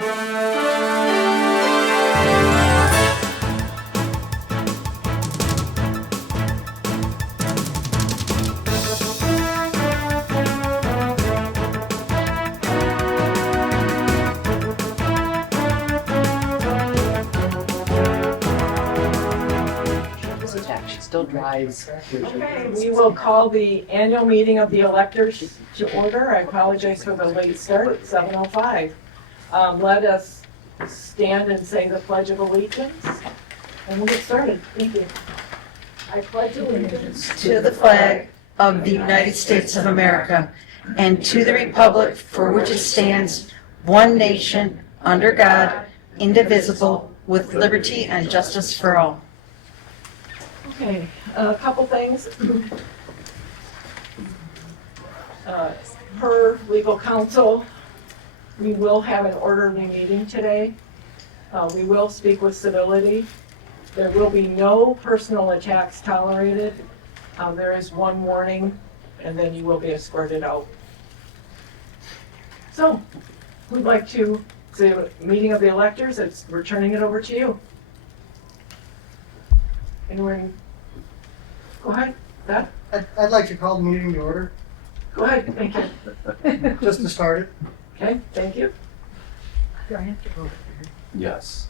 She still drives. Okay, we will call the annual meeting of the electors to order. I apologize for the late start at 7:05. Let us stand and say the Pledge of Allegiance, and we'll get started. Thank you. I pledge allegiance to the flag of the United States of America and to the republic for which it stands, one nation, under God, indivisible, with liberty and justice for all. Okay, a couple things. Per legal counsel, we will have an orderly meeting today. We will speak with civility. There will be no personal attacks tolerated. There is one warning, and then you will be escorted out. So, we'd like to say a meeting of the electors. We're turning it over to you. Anyone? Go ahead, Beth. I'd like to call the meeting to order, Go ahead, thank you. just to start it. Okay, thank you. Do I have to vote? Yes.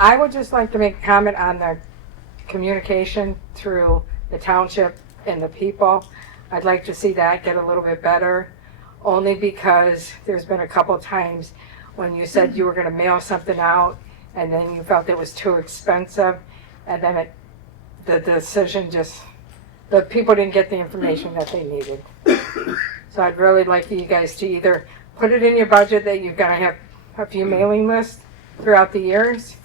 I would just like to make a comment on the communication through the township and the people. I'd like to see that get a little bit better, only because there's been a couple times when you said you were going to mail something out and then you felt it was too expensive, and then the decision just, the people didn't get the information that they needed. So I'd really like you guys to either put it in your budget that you're going to have a few mailing lists throughout the years,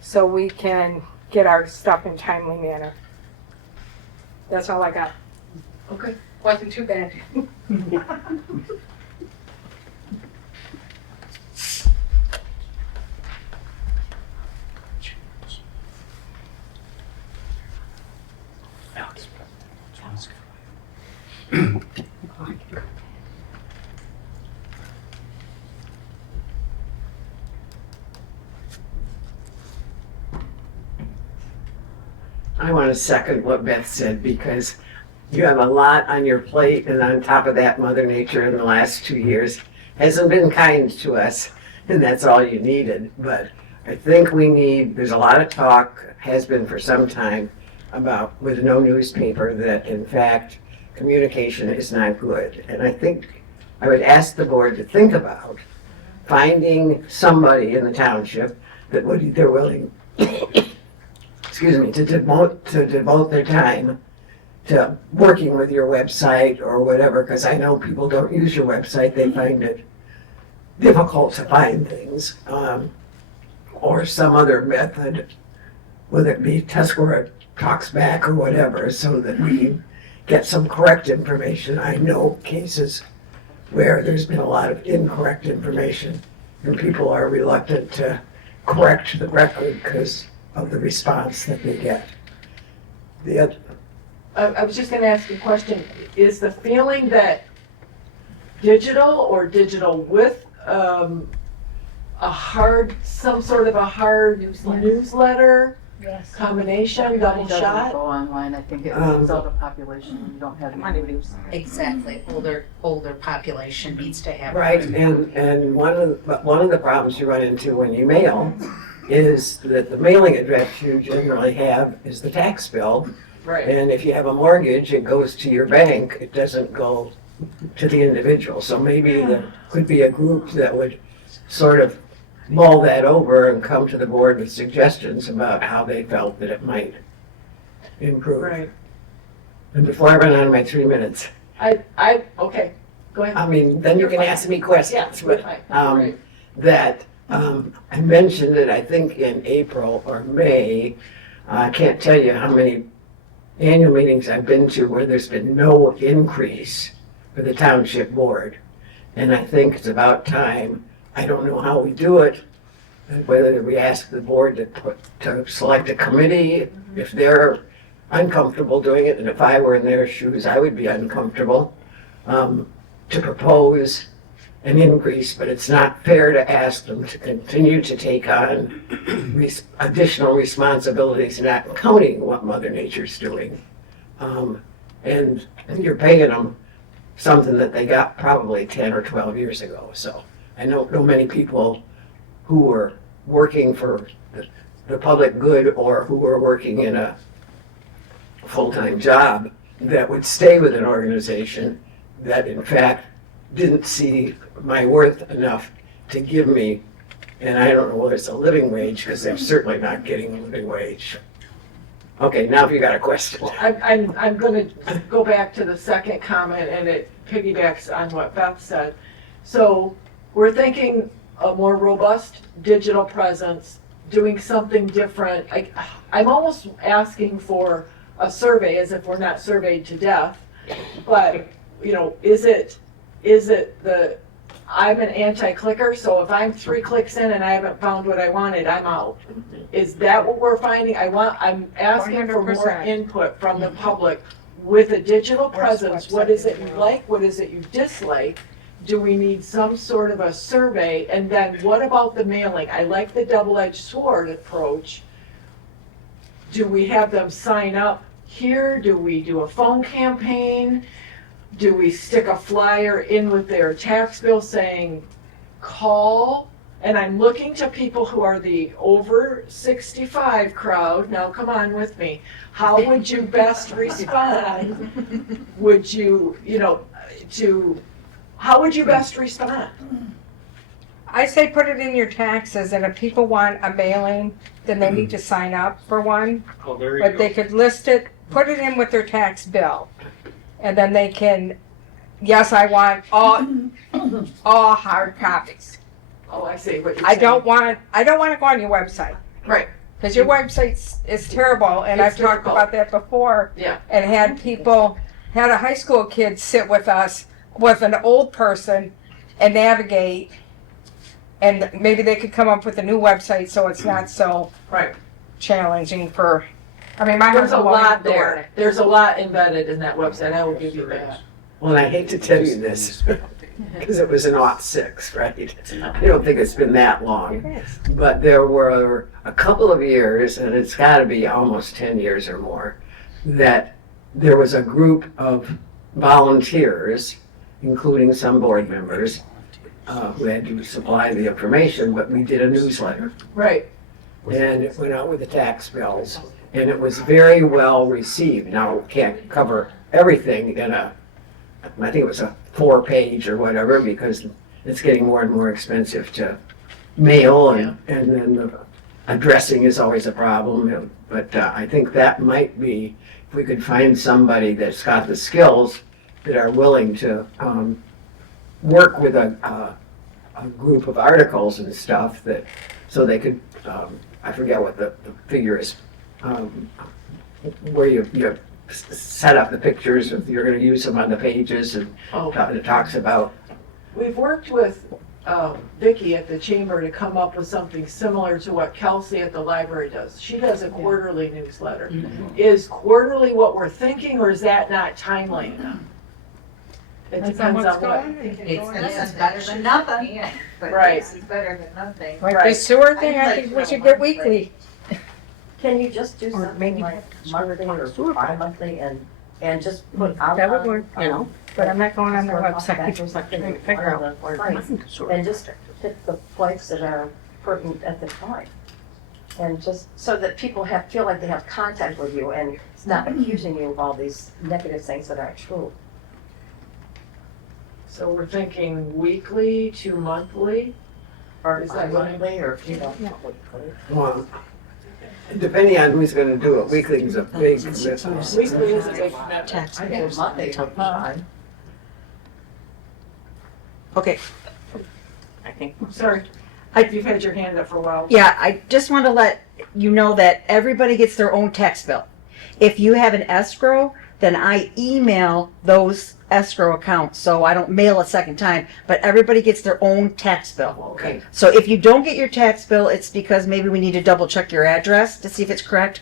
so we can get our stuff in timely manner. That's all I got. Okay. Wasn't too bad. I want to second what Beth said, because you have a lot on your plate, and on top of that, Mother Nature in the last 2 years hasn't been kind to us, and that's all you needed. But I think there's a lot of talk, has been for some time, about with no newspaper, that in fact communication is not good. And I think I would ask the board to think about finding somebody in the township that would either willing to devote their time to working with your website or whatever, because I know people don't use your website, they find it difficult to find things, or some other method, whether it be Tuscarora Talks Back or whatever, so that we can get some correct information. I know cases where there's been a lot of incorrect information and people are reluctant to correct the record because of the response that they get. I was just going to ask a question. Is the feeling that digital or digital with some sort of a hard newsletter Yes. combination, double Doesn't shot? go online. I think it moves out the population when you don't have any news. Exactly. Older population needs to have. Right, and one of the problems you run into when you mail is that the mailing address you generally have is the tax bill. Right. And if you have a mortgage, it goes to your bank, it doesn't go to the individual. So maybe there could be a group that would sort of mull that over and come to the board with suggestions about how they felt that it might improve. Right. And before I run out of my 3 minutes, Okay, go ahead. I mean, then you can ask me questions. Yeah, But right. I mentioned it, I think in April or May. I can't tell you how many annual meetings I've been to where there's been no increase for the township board. And I think it's about time. I don't know how we do it, whether we ask the board to select a committee, if they're uncomfortable doing it, and if I were in their shoes, I would be uncomfortable, to propose an increase, but it's not fair to ask them to continue to take on additional responsibilities, not counting what Mother Nature's doing. And you're paying them something that they got probably 10 or 12 years ago. So I know many people who were working for the public good or who were working in a full-time job that would stay with an organization that in fact didn't see my worth enough to give me, and I don't know whether it's a living wage, because they're certainly not getting a living wage. Okay, now if you got a question. I'm gonna go back to the second comment, and it piggybacks on what Beth said. So we're thinking a more robust digital presence, doing something different. I'm almost asking for a survey, as if we're not surveyed to death, but, you know, is it I'm an anti-clicker, so if I'm 3 clicks in and I haven't found what I wanted, I'm out. Is that what we're finding? I'm asking for more 100%. input from the public with a digital presence. What is it you like? What is it you dislike? Do we need some sort of a survey? And then what about the mailing? I like the double-edged sword approach. Do we have them sign up here? Do we do a phone campaign? Do we stick a flyer in with their tax bill saying, call? And I'm looking to people who are the over 65 crowd. Now, come on with me. How would you best respond? Would you, how would you best respond? I say put it in your taxes, and if people want a mailing, then they need to sign up for one. Oh, there you But go. they could list it, put it in with their tax bill. And then they can, yes, I want all hard copies. Oh, I see what you're I saying. don't want to go on your website. Right. Because your website is terrible, and It's I've talked difficult. about that before. Yeah. And had a high school kid sit with us, with an old person, and navigate, and maybe they could come up with a new website so it's not so Right. challenging for, I mean, my There's a husband lot wanted to learn there. it. There's a lot embedded in that website. I will give you that. Well, I hate to tell you this, because it was in '06, right? I don't think it's been that long. But there were a couple of years, and it's got to be almost 10 years or more, that there was a group of volunteers, including some board members, who had to supply the information, but we did a newsletter. Right. And it went out with the tax bills, and it was very well received. Now, we can't cover everything in I think it was a 4-page or whatever, because it's getting more and more expensive to mail, and then the addressing is always a problem. But I think that might be, if we could find somebody that's got the skills that are willing to work with a group of articles and stuff, that so they could, I forget what the figure is, where you set up the pictures, if you're going to use them on the pages, and it talks about. We've worked with Vicki at the chamber to come up with something similar to what Kelsey at the library does. She does a quarterly newsletter. Is quarterly what we're thinking, or is that not timely enough? It depends on what. It's better than nothing. Right. It's better than nothing. Like the sewer thing, I think we should get weekly. Can you just do Or something maybe like monthly or bi-monthly and just put out That would on, work, you know, but I'm not going on their website. Trying to figure out. and just hit the points that are pertinent at the time. And just so that people feel like they have contact with you and it's not accusing you of all these negative things that aren't true. So we're thinking weekly to monthly. Or Is that right? monthly or, Well, depending on who's going to do it, weekly is a big commitment. Weekly is a big commitment. I think Monday would be fine. Okay. I think. Sorry, you've had your hand up for a while. Yeah, I just want to let you know that everybody gets their own tax bill. If you have an escrow, then I email those escrow accounts, so I don't mail a second time, but everybody gets their own tax bill. Okay. So if you don't get your tax bill, it's because maybe we need to double check your address to see if it's correct.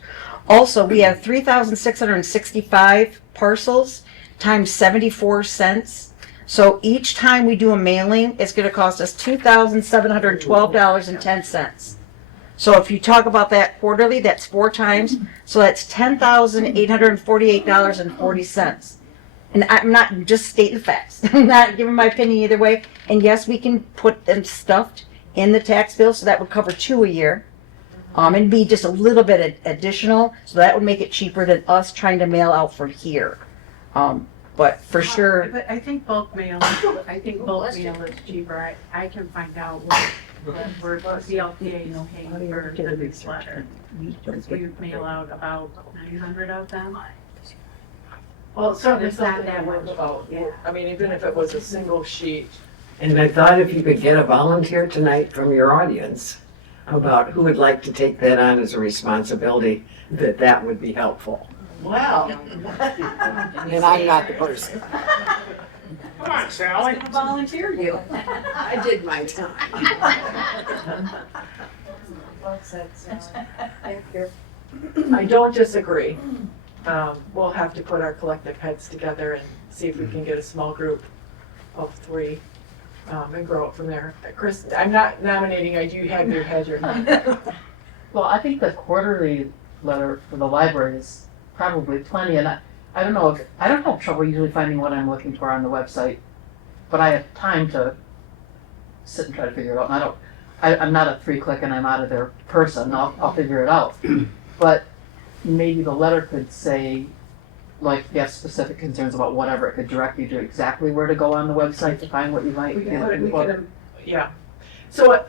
Also, we have 3,665 parcels times 74 cents. So each time we do a mailing, it's going to cost us $2,712.10. So if you talk about that quarterly, that's 4 times. So that's $10,848.40. And I'm not just stating facts. I'm not giving my opinion either way. And yes, we can put them stuffed in the tax bill, so that would cover 2 a year. And be just a little bit additional, so that would make it cheaper than us trying to mail out from here. But for sure, But I think bulk mail is cheaper. I can find out what CLTA is paying for the newsletter. Because we mail out about 900 of them. Well, it's certainly It's not something that to work much. about. Yeah. I mean, even if it was a single sheet. And I thought if you could get a volunteer tonight from your audience about who would like to take that on as a responsibility, that would be helpful. Wow. And I'm not the person. Come on, Sally. Volunteer you. I did my time. Thank you. I don't disagree. We'll have to put our collective heads together and see if we can get a small group of 3 and grow it from there. Chris, I'm not nominating, I do have your head, your Well, I think the quarterly letter for the library is probably plenty, and I don't have trouble usually finding what I'm looking for on the website, but I have time to sit and try to figure it out. And I'm not a 3-click and I'm out of there person. I'll figure it out. But maybe the letter could say, like, if you have specific concerns about whatever, it could direct you to exactly where to go on the website to find what you might We be can put it, looking for. yeah. So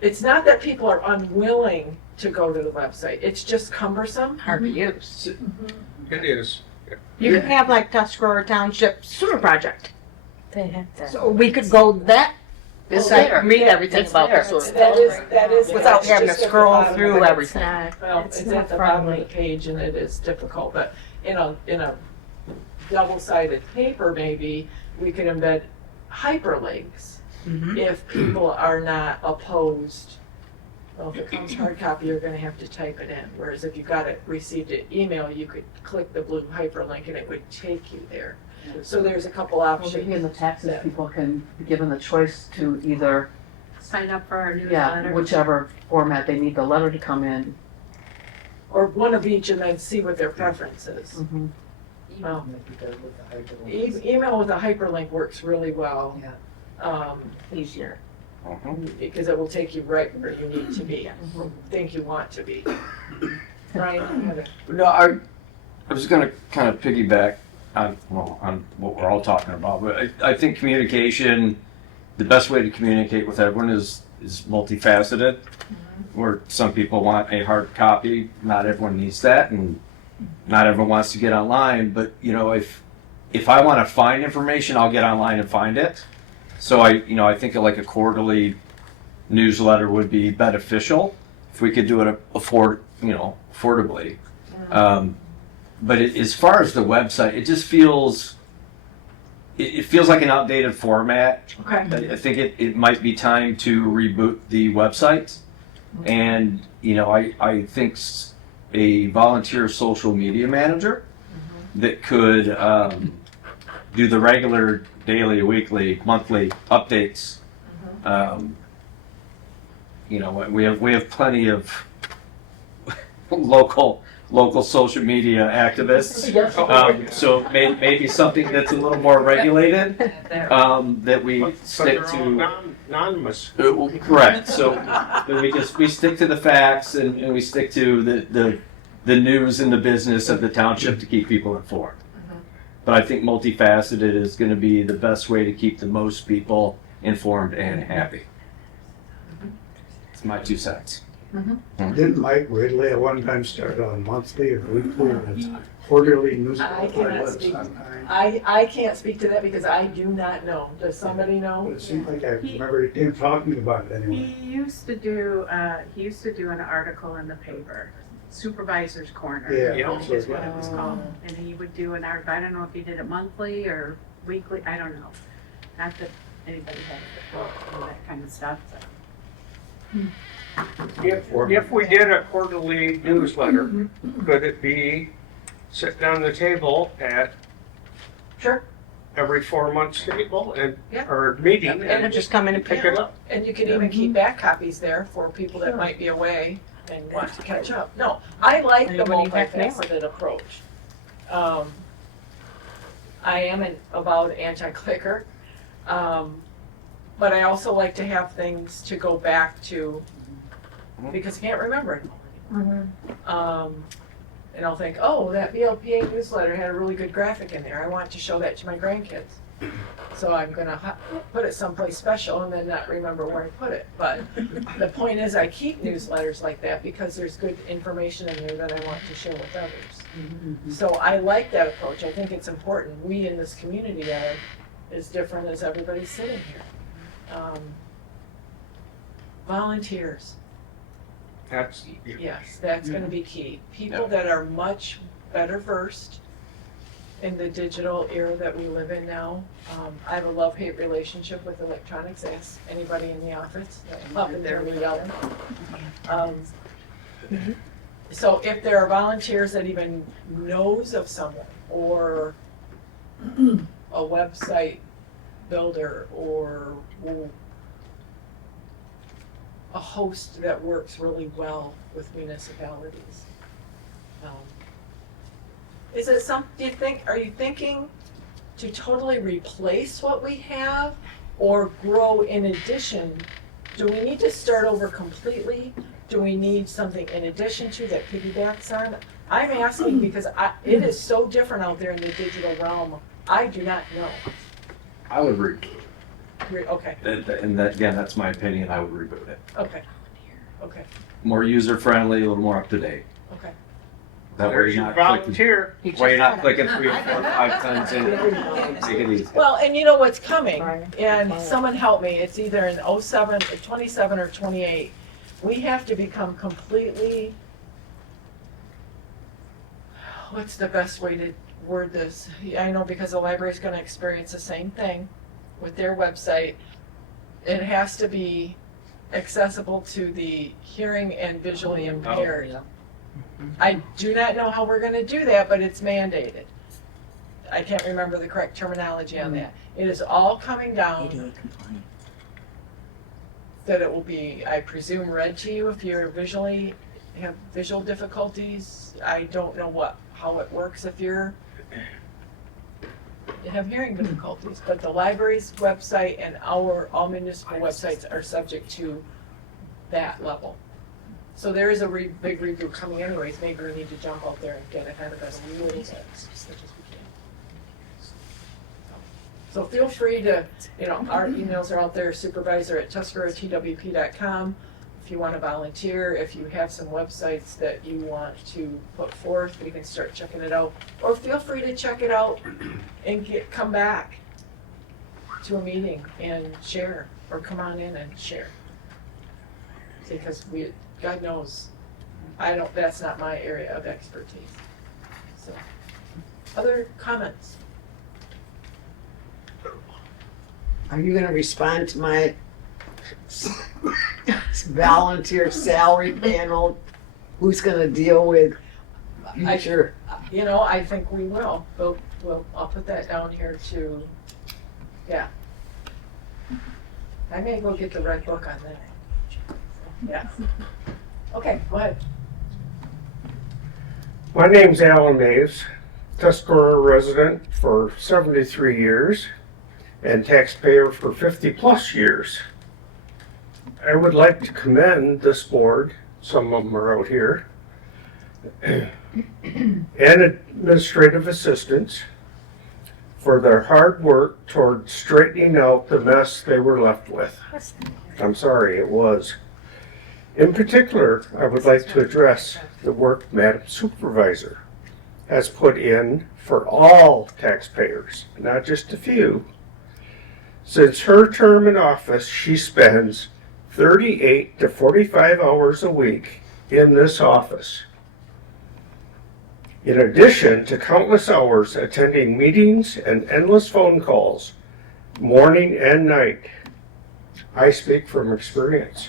it's not that people are unwilling to go to the website, it's just cumbersome. hard to use. It is. You can have like Tuscarora Township sewer project. They have that. So we could go that, It's there. read everything It's about there. the sewer. That is. Without it's having to just at the scroll bottom of through the- everything. Well, It's it's not at the bottom of the friendly. page and it is difficult, but in a double-sided paper maybe, we could embed hyperlinks if people are not opposed. Well, if it comes hard copy, you're gonna have to type it in, whereas if you received it email, you could click the blue hyperlink and it would take you there. So there's a couple Well, maybe in options. the taxes, people can be given the choice to either, Sign up for our yeah, newsletter. whichever format they need the letter to come in. Or one of each and then see what their preference is. Email with a hyperlink works really well. Easier. Because it will take you right where you need to be, or think you want to be. Ryan? No, I was going to kind of piggyback on what we're all talking about, but I think communication, the best way to communicate with everyone is multifaceted. Where some people want a hard copy, not everyone needs that, and not everyone wants to get online. But if I want to find information, I'll get online and find it. So I think like a quarterly newsletter would be beneficial if we could do it affordably. But as far as the website, it just feels like an outdated format. Okay. I think it might be time to reboot the website. And, I think a volunteer social media manager that could do the regular daily, weekly, monthly updates. We have plenty of local social media activists. So maybe something that's a little more regulated, that we stick But they're all to. anonymous. Correct. So we stick to the facts and we stick to the news and the business of the township to keep people informed. But I think multifaceted is going to be the best way to keep the most people informed and happy. It's my 2 cents. Didn't Mike Ridley at one time start on monthly or weekly or quarterly newsletter? I cannot speak. I can't speak to that because I do not know. Does somebody know? It seemed like I remember him talking about it He anyway. used to do an article in the paper. supervisor's corner. Yeah, Is what it was called. And he would do an article, I don't know if he did it monthly or weekly, I don't know. Not that anybody has to do that kind of stuff, so. If we did a quarterly newsletter, could it be sit down the table at Sure. every 4 months table and, Yeah. or meeting And and just come in and pick it up? And you can even keep back copies there for people that might be away and want to catch up. No, I like the multifaceted approach. I am an avowed anti-clicker, but I also like to have things to go back to because you can't remember it. And I'll think, oh, that BLPA newsletter had a really good graphic in there. I want to show that to my grandkids. So I'm gonna put it someplace special and then not remember where I put it. But the point is I keep newsletters like that because there's good information in there that I want to share with others. So I like that approach. I think it's important. We in this community are as different as everybody's sitting here. Volunteers. That's, Yes, that's gonna be key. People that are much better versed in the digital era that we live in now. I have a love-hate relationship with electronics, ask anybody in the office, up and they're yelling. So if there are volunteers that even knows of someone, or a website builder, or a host that works really well with municipalities. Is it are you thinking to totally replace what we have or grow in addition? Do we need to start over completely? Do we need something in addition to that piggybacks on? I'm asking because it is so different out there in the digital realm. I do not know. I would reboot Okay, it. And that, again, that's my opinion, I would reboot it. okay, okay, More user-friendly, a little more up-to-date. okay. That way there's you're your not clicking, volunteer. why you're not clicking 3 or 4 or 5 times in. Take it easy. Well, and you know what's coming, and someone help me, it's either in 07, 27 or 28. We have to become completely, what's the best way to word this? I know because the library's gonna experience the same thing with their website. It has to be accessible to the hearing and visually impaired. I do not know how we're gonna do that, but it's mandated. I can't remember the correct terminology on that. It is all coming down that it will be, I presume, read to you if you're have visual difficulties. I don't know how it works if you have hearing difficulties, but the library's website and all municipal websites are subject to that level. So there is a big reboot coming anyways. Maybe we need to jump out there and get ahead of us a little bit, as much as we can. So feel free to, our emails are out there, supervisor@tuscaroratwp.com. If you want to volunteer, if you have some websites that you want to put forth, we can start checking it out. Or feel free to check it out and come back to a meeting and share, or come on in and share. Because God knows, that's not my area of expertise. So, other comments? Are you gonna respond to my volunteer salary panel? Who's gonna deal with future? I think we will. I'll put that down here too. Yeah. I may go get the red book on that. Yeah. Okay, go ahead. My name's Alan Maves, Tuscarora resident for 73 years and taxpayer for 50+ years. I would like to commend this board, some of them are out here, and administrative assistants for their hard work toward straightening out the mess they were left with. I'm sorry, it was. In particular, I would like to address the work Madam Supervisor has put in for all taxpayers, not just a few. Since her term in office, she spends 38 to 45 hours a week in this office. In addition to countless hours attending meetings and endless phone calls, morning and night. I speak from experience.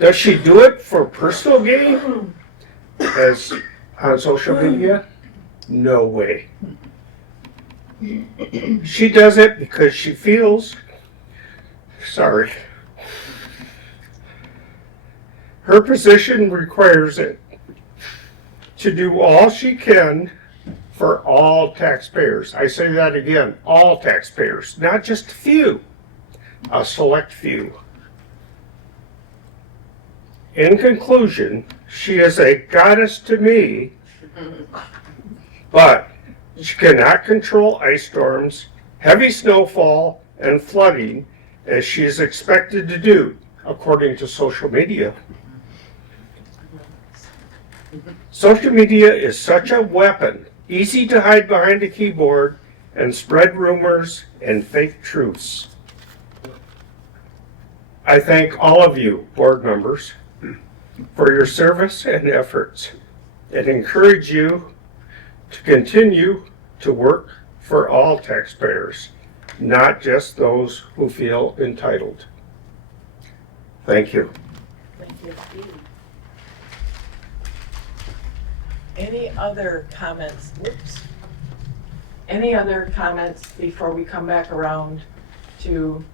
Does she do it for personal gain? As on social media? No way. She does it because she feels, sorry, her position requires it to do all she can for all taxpayers. I say that again, all taxpayers, not just a few, a select few. In conclusion, she is a goddess to me, but she cannot control ice storms, heavy snowfall, and flooding as she is expected to do, according to social media. Social media is such a weapon, easy to hide behind a keyboard and spread rumors and fake truths. I thank all of you, board members, for your service and efforts, and encourage you to continue to work for all taxpayers, not just those who feel entitled. Thank you. Thank you, Steve. Any other comments? Whoops. Any other comments before we come back around to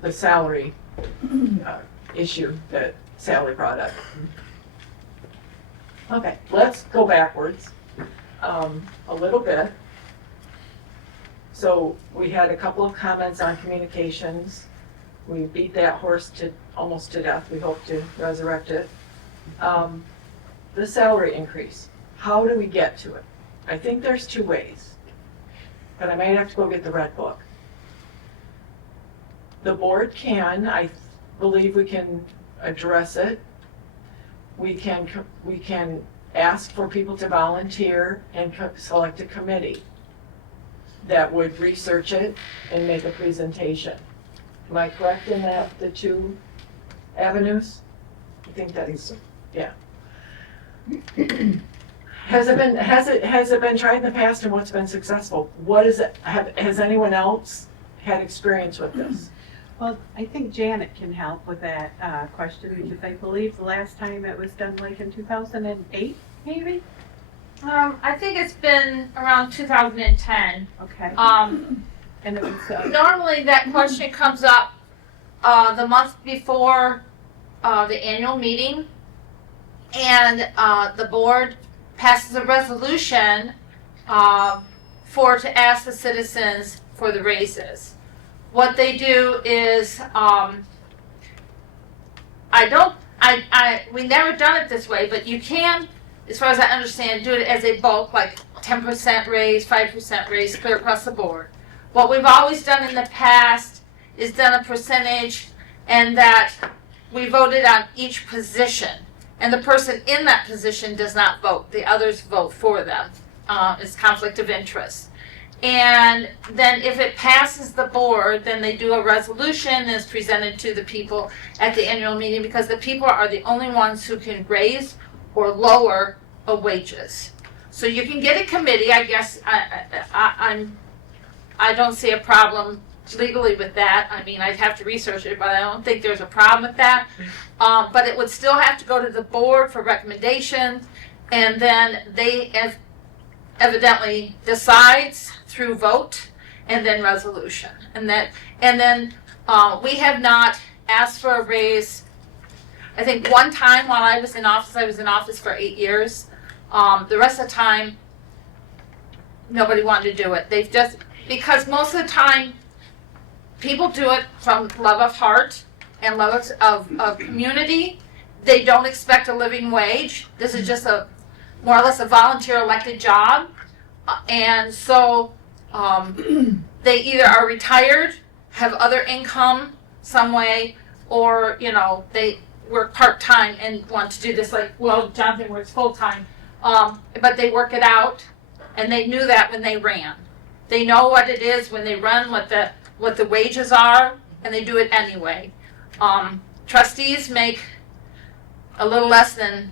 the salary issue that Sally brought up? Okay, let's go backwards a little bit. So we had a couple of comments on communications. We beat that horse to almost to death. We hope to resurrect it. The salary increase. How do we get to it? I think there's two ways, but I might have to go get the red book. The board can, I believe we can address it. We can ask for people to volunteer and select a committee that would research it and make a presentation. Am I correct in that, the two avenues? I think that's, yeah. Has it been tried in the past, and what's been successful? What is it? Has anyone else had experience with this? Well, I think Janet can help with that question, because I believe the last time it was done like in 2008, maybe? I think it's been around 2010. Okay. And it was normally that question comes up the month before the annual meeting, and the board passes a resolution to ask the citizens for the raises. What they do is, we never done it this way, but you can, as far as I understand, do it as a bulk, like 10% raise, 5% raise, clear across the board. What we've always done in the past is done a percentage, and that we voted on each position. And the person in that position does not vote. The others vote for them. It's conflict of interest. And then if it passes the board, then they do a resolution and it's presented to the people at the annual meeting, because the people are the only ones who can raise or lower a wages. So you can get a committee, I guess. I don't see a problem legally with that. I mean, I'd have to research it, but I don't think there's a problem with that. But it would still have to go to the board for recommendations, and then they evidently decides through vote and then resolution. And then we have not asked for a raise. I think one time while I was in office for 8 years. The rest of the time, nobody wanted to do it. They've just, because most of the time, people do it from love of heart and love of community. They don't expect a living wage. This is just a more or less a volunteer elected job. And so they either are retired, have other income some way, or, they work part-time and want to do this, like, well, Jonathan works full-time. But they work it out, and they knew that when they ran. They know what it is when they run, what the wages are, and they do it anyway. Trustees make a little less than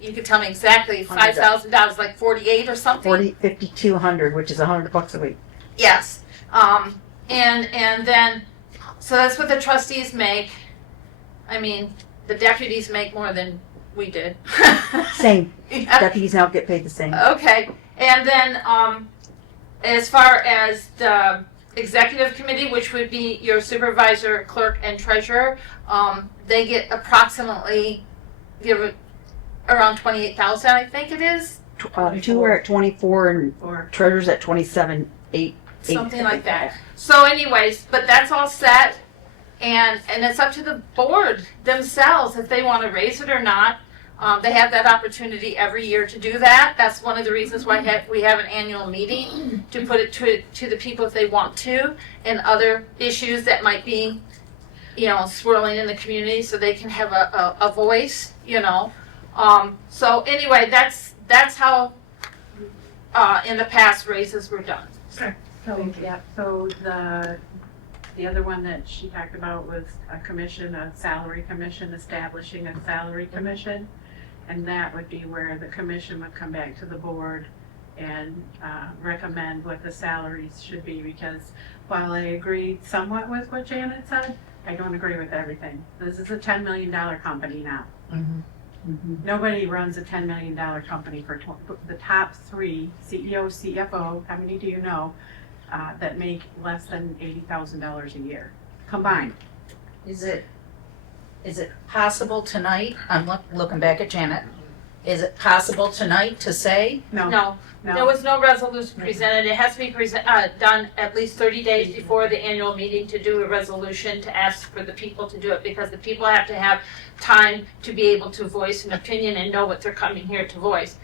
you could tell me exactly, $5,000, like 48 or something? 5,200, which is $100 a week. Yes. And then, so that's what the trustees make. I mean, the deputies make more than we did. Same. Yeah. Deputies now get paid the same. Okay. And then, as far as the executive committee, which would be your supervisor, clerk, and treasurer, they get approximately, around 28,000, I think it is. Two are at 24 and treasurer's at 27,800. Something like that. So anyways, but that's all set, and it's up to the board themselves if they want to raise it or not. They have that opportunity every year to do that. That's one of the reasons why we have an annual meeting, to put it to the people if they want to, and other issues that might be, swirling in the community, so they can have a voice, So anyway, that's how in the past raises were done. So, yeah, so the other one that she talked about was a commission, a salary commission, establishing a salary commission. And that would be where the commission would come back to the board and recommend what the salaries should be, because while I agree somewhat with what Janet said, I don't agree with everything. This is a $10 million company now. Nobody runs a $10 million company for the top 3 CEO, CFO, how many do you know, that make less than $80,000 a year combined? Is it possible tonight, I'm looking back at Janet, is it possible tonight to say? No. There was no resolution presented. It has to be done at least 30 days before the annual meeting to do a resolution, to ask for the people to do it, because the people have to have time to be able to voice an opinion and know what they're coming here to voice.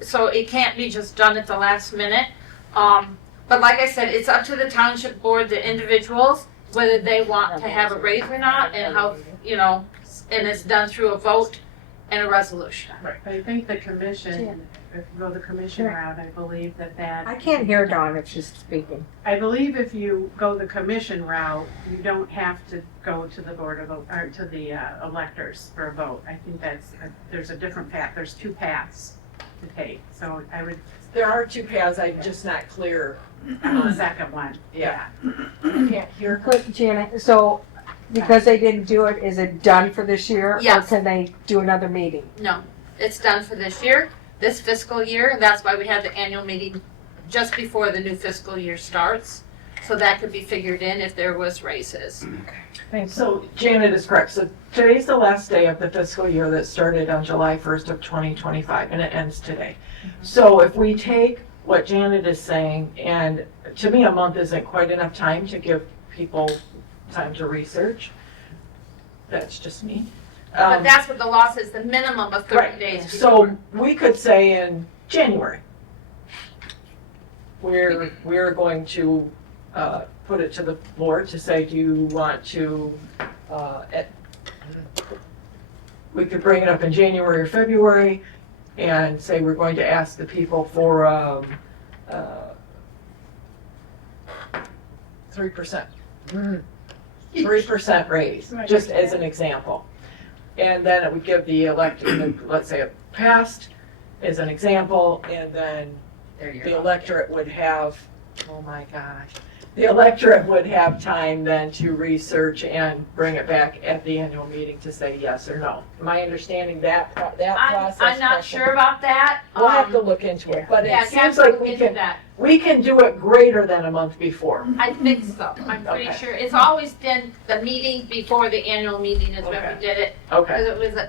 So it can't be just done at the last minute. But like I said, it's up to the township board, the individuals, whether they want to have a raise or not, and how, and it's done through a vote and a resolution. Right. But I think the commission, if you go the commission route, I believe that. I can't hear Dawn if she's speaking. I believe if you go the commission route, you don't have to go to the board of, or to the electors for a vote. I think there's a different path. There's 2 paths to take. So I would. There are 2 paths, I'm just not clear on the second one. Yeah. I can't hear. Janet, so because they didn't do it, is it done for this year? Yes. Or can they do another meeting? No, it's done for this year, this fiscal year, and that's why we have the annual meeting just before the new fiscal year starts. So that could be figured in if there was raises. Thanks. So Janet is correct. So today's the last day of the fiscal year that started on July 1st of 2025, and it ends today. So if we take what Janet is saying, and to me a month isn't quite enough time to give people time to research. That's just me. But that's what the law says, the minimum of 30 days before. So we could say in January, we're going to put it to the board to say, do you want to, we could bring it up in January or February and say we're going to ask the people for 3%. 3% raise, just as an example. And then it would give the elected, let's say it passed as an example, and then the electorate would have, oh my gosh, the electorate would have time then to research and bring it back at the annual meeting to say yes or no. Am I understanding that process? I'm not sure about that. We'll have to look into it, but Yeah, it seems like we can do it greater than a month before. I think so. I'm pretty sure. It's always been the meeting before the annual meeting is when we did it. Okay. Because it was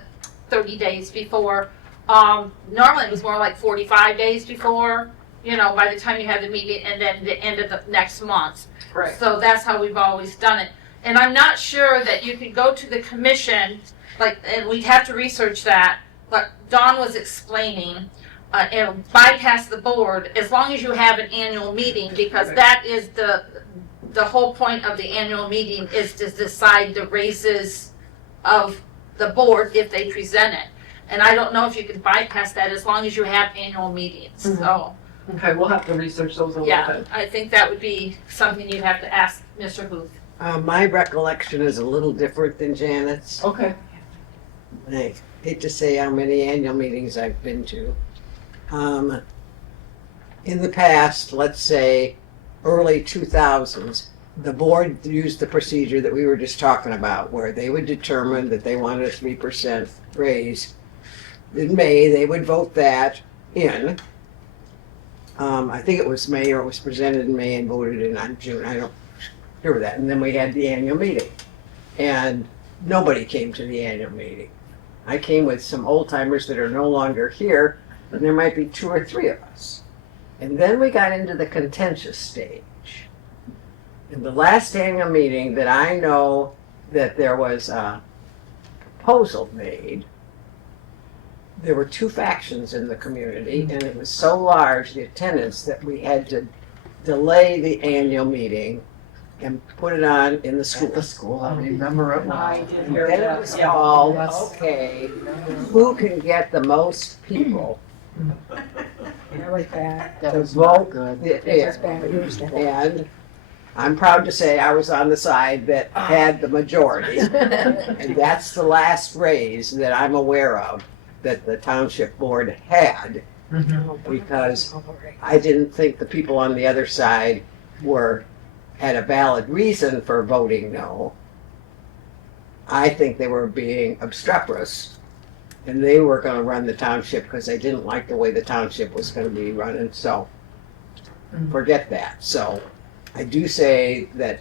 30 days before. Normally it was more like 45 days before, by the time you had the meeting, and then the end of the next month. Right. So that's how we've always done it. And I'm not sure that you could go to the commission, and we'd have to research that, but Dawn was explaining, and bypass the board as long as you have an annual meeting, because that is the whole point of the annual meeting, is to decide the raises of the board if they present it. And I don't know if you could bypass that as long as you have annual meetings. Mm-hmm. So okay, we'll have to research those a little bit. I think that would be something you'd have to ask Mr. Huth. My recollection is a little different than Janet's. Okay. hate to say how many annual meetings I've been to. In the past, let's say early 2000s, the board used the procedure that we were just talking about, where they would determine that they wanted a 3% raise. In May, they would vote that in. I think it was May, or it was presented in May and voted in on June. I don't remember that. And then we had the annual meeting. And nobody came to the annual meeting. I came with some old timers that are no longer here, and there might be 2 or 3 of us. And then we got into the contentious stage. In the last annual meeting that I know that there was a proposal made, there were 2 factions in the community, and it was so large, the attendance, that we had to delay the annual meeting and put it on in the school. At the school, I remember it well. I did And hear then it that. was Yeah. called, Yes. okay, who can get the most people That was bad. That to was not vote? good. It was bad. And I'm proud to say I was on the side that had the majority. And that's the last raise that I'm aware of that the township board had, because I didn't think the people on the other side had a valid reason for voting no. I think they were being obstreperous, and they were going to run the township because they didn't like the way the township was going to be running. So forget that. So I do say that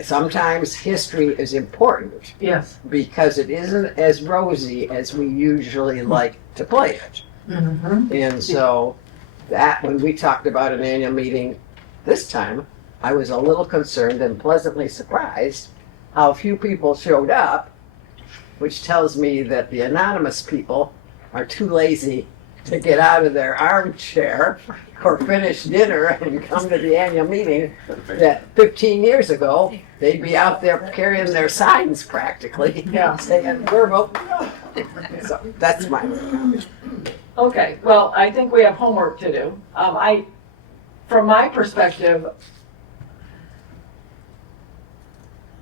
sometimes history is important Yes. because it isn't as rosy as we usually like to play it. And so that, when we talked about an annual meeting this time, I was a little concerned and pleasantly surprised how few people showed up, which tells me that the anonymous people are too lazy to get out of their armchair or finish dinner and come to the annual meeting. That 15 years ago, they'd be out there carrying their signs practically, saying, we're voting no. So that's my comment. Okay, well, I think we have homework to do. From my perspective,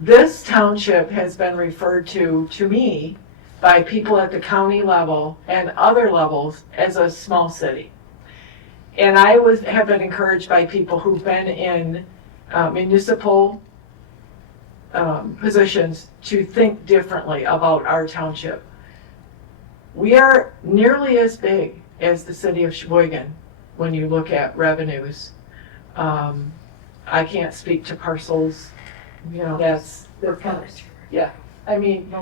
this township has been referred to me, by people at the county level and other levels as a small city. And I have been encouraged by people who've been in municipal positions to think differently about our township. We are nearly as big as the city of Sheboygan when you look at revenues. I can't speak to parcels, they're kind of, yeah. I mean,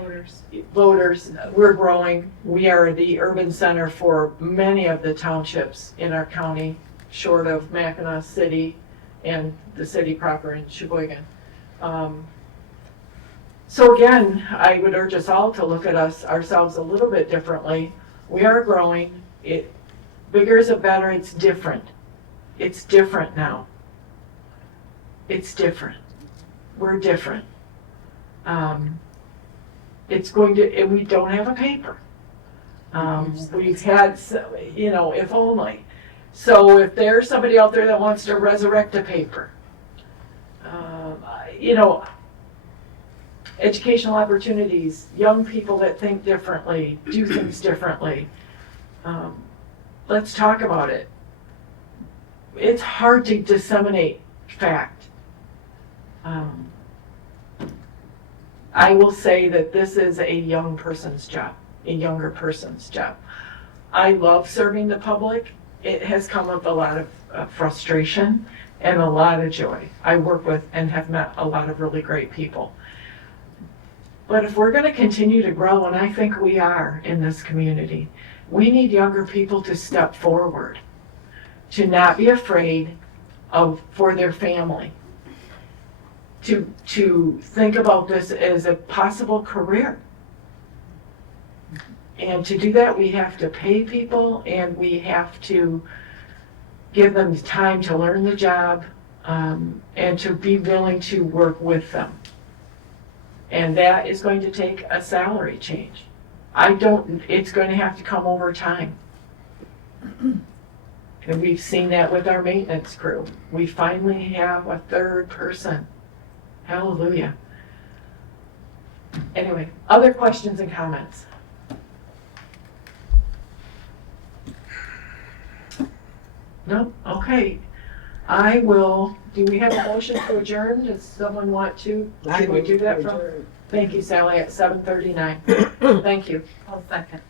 voters, we're growing. We are the urban center for many of the townships in our county, short of Mackinac City and the city proper in Sheboygan. So again, I would urge us all to look at ourselves a little bit differently. We are growing. Bigger is a better. It's different. It's different now. It's different. We're different. It's going to, and we don't have a paper. We've had, if only. So if there's somebody out there that wants to resurrect a paper, educational opportunities, young people that think differently, do things differently, let's talk about it. It's hard to disseminate fact. I will say that this is a young person's job, a younger person's job. I love serving the public. It has come with a lot of frustration and a lot of joy. I work with and have met a lot of really great people. But if we're going to continue to grow, and I think we are in this community, we need younger people to step forward, to not be afraid for their family, to think about this as a possible career. And to do that, we have to pay people, and we have to give them time to learn the job, and to be willing to work with them. And that is going to take a salary change. It's going to have to come over time. And we've seen that with our maintenance crew. We finally have a third person. Hallelujah. Anyway, other questions and comments? No? Okay. I will, do we have a motion to adjourn? Does someone want to? Should we do that from? Thank you, Sally, at 7:39. Thank you. I'll second.